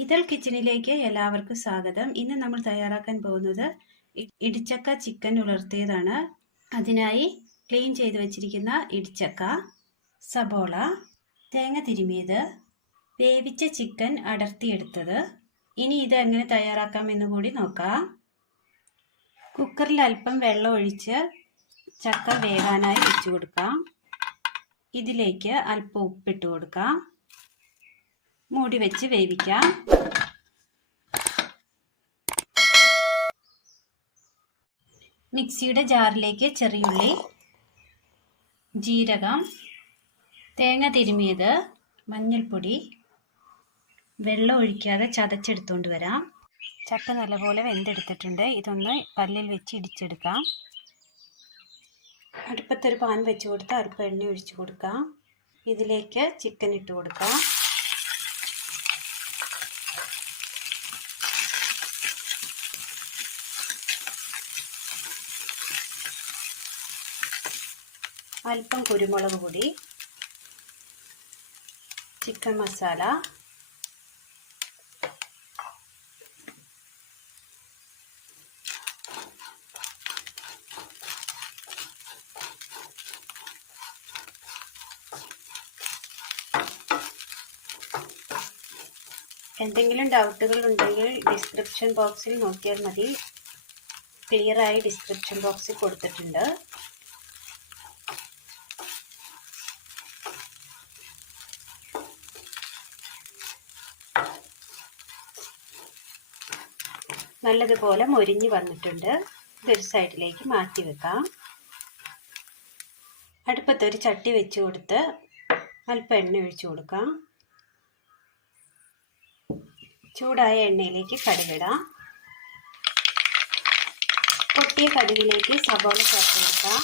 ഇതൾ കിച്ചണിലേക്ക് എല്ലാവർക്കും സ്വാഗതം. ഇന്ന് നമ്മൾ തയ്യാറാക്കാൻ പോകുന്നത് ഇടിച്ചക്ക ചിക്കൻ ഉലർത്തിയതാണ്. അതിനായി ക്ലീൻ ചെയ്ത് വെച്ചിരിക്കുന്ന ഇടിച്ചക്ക, സബോള, തേങ്ങ തിരുമിയത്, വേവിച്ച ചിക്കൻ അടർത്തിയെടുത്തത്. ഇനി ഇത് എങ്ങനെ തയ്യാറാക്കാം എന്ന് കൂടി നോക്കാം. കുക്കറിൽ അല്പം വെള്ളം ഒഴിച്ച് ചക്ക വേകാനായി വെച്ചു കൊടുക്കാം. ഇതിലേക്ക് അല്പം ഉപ്പിട്ട് കൊടുക്കാം. മൂടി വെച്ച് വേവിക്കാം. മിക്സിയുടെ ജാറിലേക്ക് ചെറിയുള്ളി, ജീരകം, തേങ്ങ തിരുമിയത്, മഞ്ഞൾപ്പൊടി, വെള്ളം ഒഴിക്കാതെ ചതച്ചെടുത്തുകൊണ്ട് വരാം. ചക്ക നല്ലപോലെ വെന്തെടുത്തിട്ടുണ്ട്. ഇതൊന്ന് പല്ലിൽ വെച്ച് ഇടിച്ചെടുക്കാം. അടുപ്പത്തൊരു പാൻ വെച്ച് കൊടുത്ത് അല്പം എണ്ണ ഒഴിച്ചു കൊടുക്കാം. ഇതിലേക്ക് ചിക്കൻ ഇട്ട് കൊടുക്കാം. അല്പം കുരുമുളക് പൊടി, ചിക്കൻ മസാല, എന്തെങ്കിലും ഡൗട്ടുകൾ ഉണ്ടെങ്കിൽ ഡിസ്ക്രിപ്ഷൻ ബോക്സിൽ നോക്കിയാൽ മതി. ക്ലിയറായി ഡിസ്ക്രിപ്ഷൻ ബോക്സിൽ കൊടുത്തിട്ടുണ്ട്. നല്ലതുപോലെ മൊരിഞ്ഞ് വന്നിട്ടുണ്ട്. ഇതൊരു സൈഡിലേക്ക് മാറ്റി വെക്കാം. അടുപ്പത്തൊരു ചട്ടി വെച്ച് കൊടുത്ത് അല്പം എണ്ണ ഒഴിച്ചു കൊടുക്കാം. ചൂടായ എണ്ണയിലേക്ക് കടുകിടാം. പൊട്ടിയ കടുകിലേക്ക് സബോള ചേർത്ത് കൊടുക്കാം.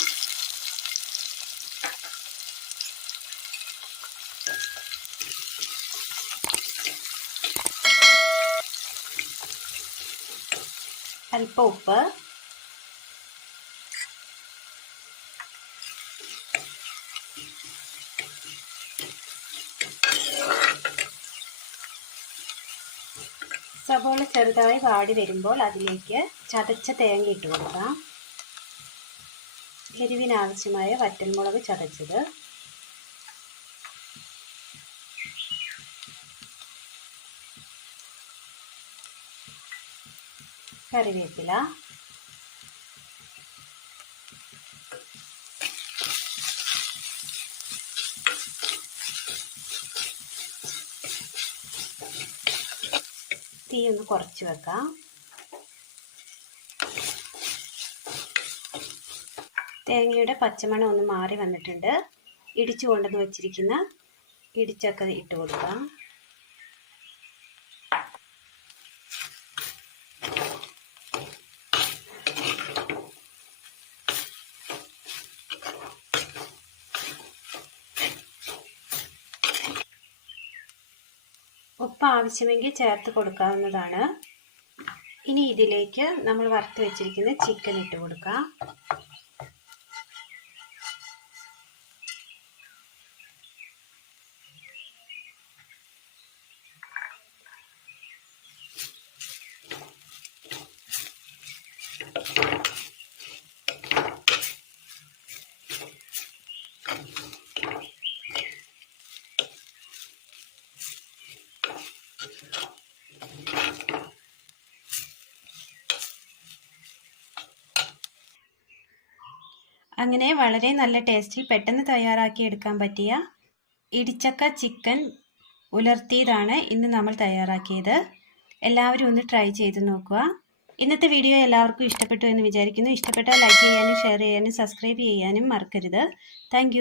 അല്പം ഉപ്പ്, സബോള ചെറുതായി വാടി വരുമ്പോൾ അതിലേക്ക് ചതച്ച തേങ്ങ ഇട്ട് കൊടുക്കാം. എരിവിനാവശ്യമായ വറ്റൽമുളക് ചതച്ചത്, കറിവേപ്പില, തീ ഒന്ന് കുറച്ച് വെക്കാം. തേങ്ങയുടെ പച്ചമണം ഒന്ന് മാറി വന്നിട്ടുണ്ട്. ഇടിച്ചു കൊണ്ടുവന്ന് വെച്ചിരിക്കുന്ന ഇടിച്ചക്ക ഇട്ട് കൊടുക്കാം. ഉപ്പ് ആവശ്യമെങ്കിൽ ചേർത്ത് കൊടുക്കാവുന്നതാണ്. ഇനി ഇതിലേക്ക് നമ്മൾ വറുത്ത് വെച്ചിരിക്കുന്ന ചിക്കൻ ഇട്ട് കൊടുക്കാം. അങ്ങനെ വളരെ നല്ല ടേസ്റ്റിൽ പെട്ടെന്ന് തയ്യാറാക്കി എടുക്കാൻ പറ്റിയ ഇടിച്ചക്ക ചിക്കൻ ഉലർത്തിയതാണ് ഇന്ന് നമ്മൾ തയ്യാറാക്കിയത്. എല്ലാവരും ഒന്ന് ട്രൈ ചെയ്ത് നോക്കുക. ഇന്നത്തെ വീഡിയോ എല്ലാവർക്കും ഇഷ്ടപ്പെട്ടു എന്ന് വിചാരിക്കുന്നു. ഇഷ്ടപ്പെട്ടാൽ ലൈക്ക് ചെയ്യാനും ഷെയർ ചെയ്യാനും സബ്സ്ക്രൈബ് ചെയ്യാനും മറക്കരുത്. താങ്ക്